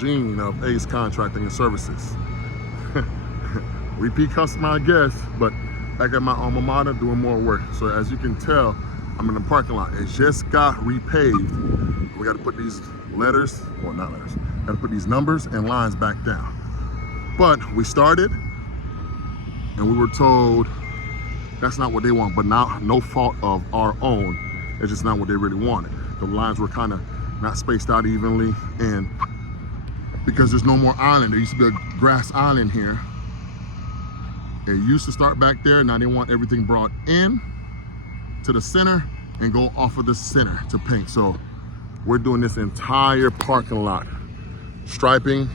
Gene of Ace Contracting and Services. Repeat customer, I guess, but back at my alma mater doing more work. So as you can tell, I'm in the parking lot. It just got repaved. We got to put these letters, well, not letters, got to put these numbers and lines back down. But we started and we were told that's not what they want, but now no fault of our own. It's just not what they really wanted. The lines were kind of not spaced out evenly, and because there's no more island, there used to be a grass island here. It used to start back there. Now they want everything brought in to the center and go off of the center to paint. So we're doing this entire parking lot striping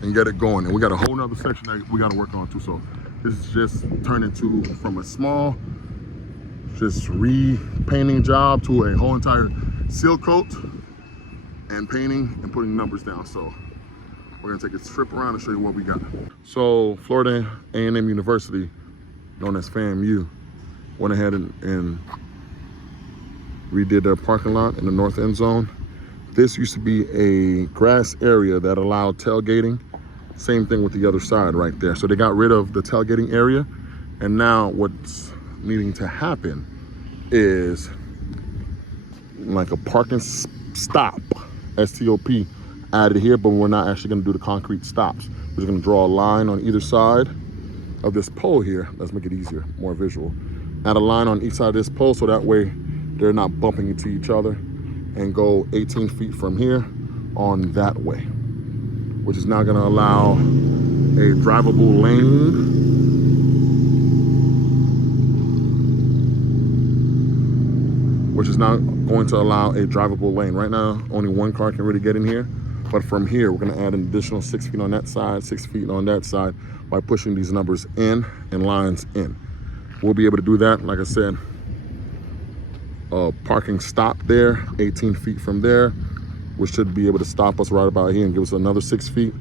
and get it going. And we got a whole nother section that we got to work on too. So this is just turned into from a small, just repainting job to a whole entire seal coat and painting and putting numbers down. So we're gonna take a trip around and show you what we got. So Florida A&M University, known as FAMU, went ahead and redid their parking lot in the north end zone. This used to be a grass area that allowed tailgating. Same thing with the other side right there. So they got rid of the tailgating area, and now what's needing to happen is like a parking stop, S-T-O-P, added here, but we're not actually gonna do the concrete stops. We're just gonna draw a line on either side of this pole here. Let's make it easier, more visual. Add a line on each side of this pole so that way they're not bumping into each other, and go 18 feet from here on that way, which is now gonna allow a drivable lane Right now, only one car can really get in here. But from here, we're gonna add an additional 6 feet on that side, 6 feet on that side by pushing these numbers in and lines in. We'll be able to do that, like I said, parking stop there, 18 feet from there, which should be able to stop us right about here and give us another 6 feet,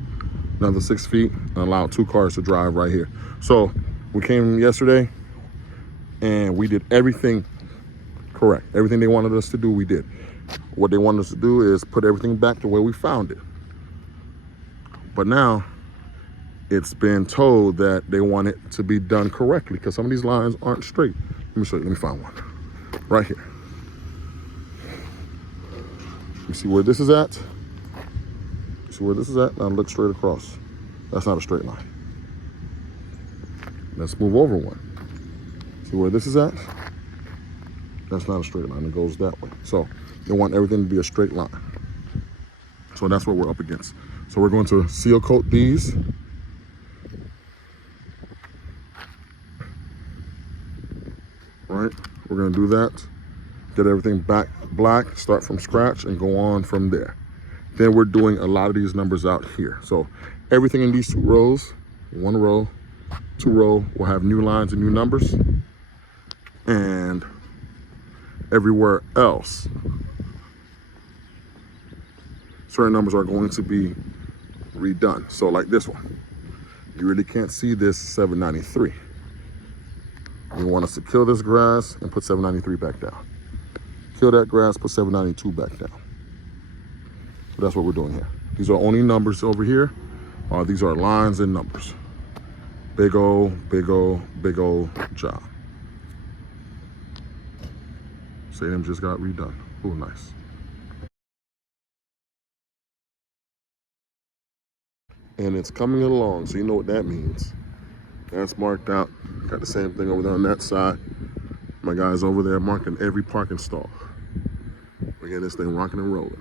and allow 2 cars to drive right here. So we came yesterday and we did everything correct. Everything they wanted us to do, we did. What they wanted us to do is put everything back the way we found it. But now it's been told that they want it to be done correctly because some of these lines aren't straight. Let me show you, let me find one. Right here. You see where this is at? You see where this is at? Now look straight across. That's not a straight line. Let's move over one. See where this is at? That's not a straight line, it goes that way. So they want everything to be a straight line. So that's what we're up against. So we're going to seal coat these. Right, we're gonna do that. Get everything back black, start from scratch and go on from there. Then we're doing a lot of these numbers out here. So everything in these 2 rows, 1 row, 2 row, will have new lines and new numbers. And everywhere else, certain numbers are going to be redone. So like this one, you really can't see this 793. You want us to kill this grass and put 793 back down. Kill that grass, put 792 back down. So that's what we're doing here. These are only numbers over here. These are lines and numbers. Big old job. Stadium just got redone. Oh, nice. And it's coming along, so you know what that means. That's marked out. Got the same thing over there on that side. My guys over there marking every parking stall. We get this thing rocking and rolling.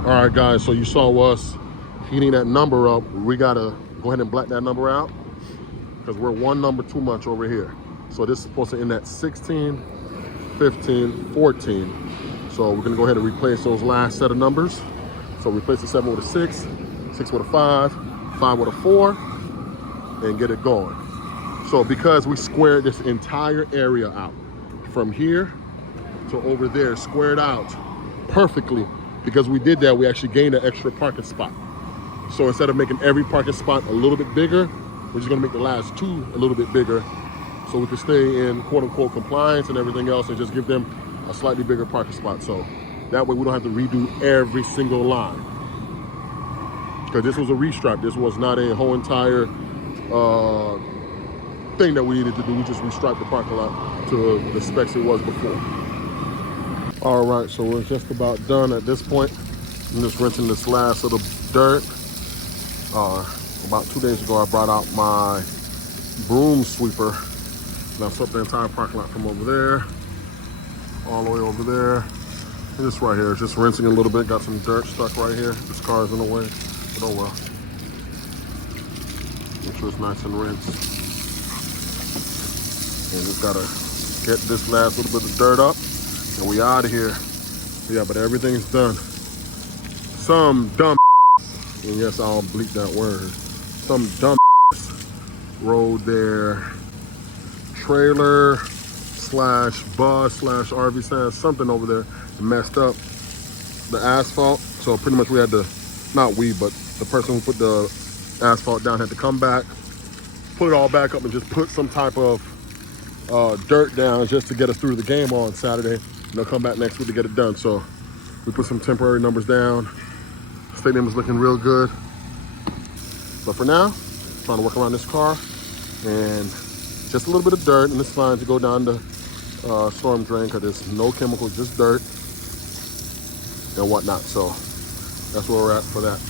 All right, guys, so you saw us heating that number up. We gotta go ahead and black that number out because we're one number too much over here. So this is supposed to end at 16, 15, 14. So we're gonna go ahead and replace those last set of numbers. So replace the 7 with a 6, 6 with a 5, 5 with a 4, and get it going. So because we squared this entire area out, from here to over there, squared out perfectly, because we did that, we actually gained an extra parking spot. So instead of making every parking spot a little bit bigger, we're just gonna make the last 2 a little bit bigger so we can stay in quote unquote compliance and everything else and just give them a slightly bigger parking spot. So that way we don't have to redo every single line. Because this was a restripe. This was not a whole entire thing that we needed to do. We just restriped the parking lot to the specs it was before. All right, so we're just about done at this point. I'm just rinsing this last little dirt. About 2 days ago, I brought out my broom sweeper. And I swept the entire parking lot from over there, all the way over there. And this right here is just rinsing a little bit. Got some dirt stuck right here. This car's in the way, but oh well. Make sure it's nice and rinsed. And just gotta get this last little bit of dirt up. And we out of here. Yeah, but everything's done. Some dumb, and yes, I'll bleep that word. Some dumb rode their trailer slash bus slash RV stand, something over there, and messed up the asphalt. So pretty much we had to, not we, but the person who put the asphalt down had to come back, put it all back up, and just put some type of dirt down just to get us through the game on Saturday. And they'll come back next week to get it done. So we put some temporary numbers down. Stadium is looking real good. But for now, I'm trying to work around this car and just a little bit of dirt, and it's fine to go down the storm drain because there's no chemicals, just dirt and whatnot. So that's where we're at for that.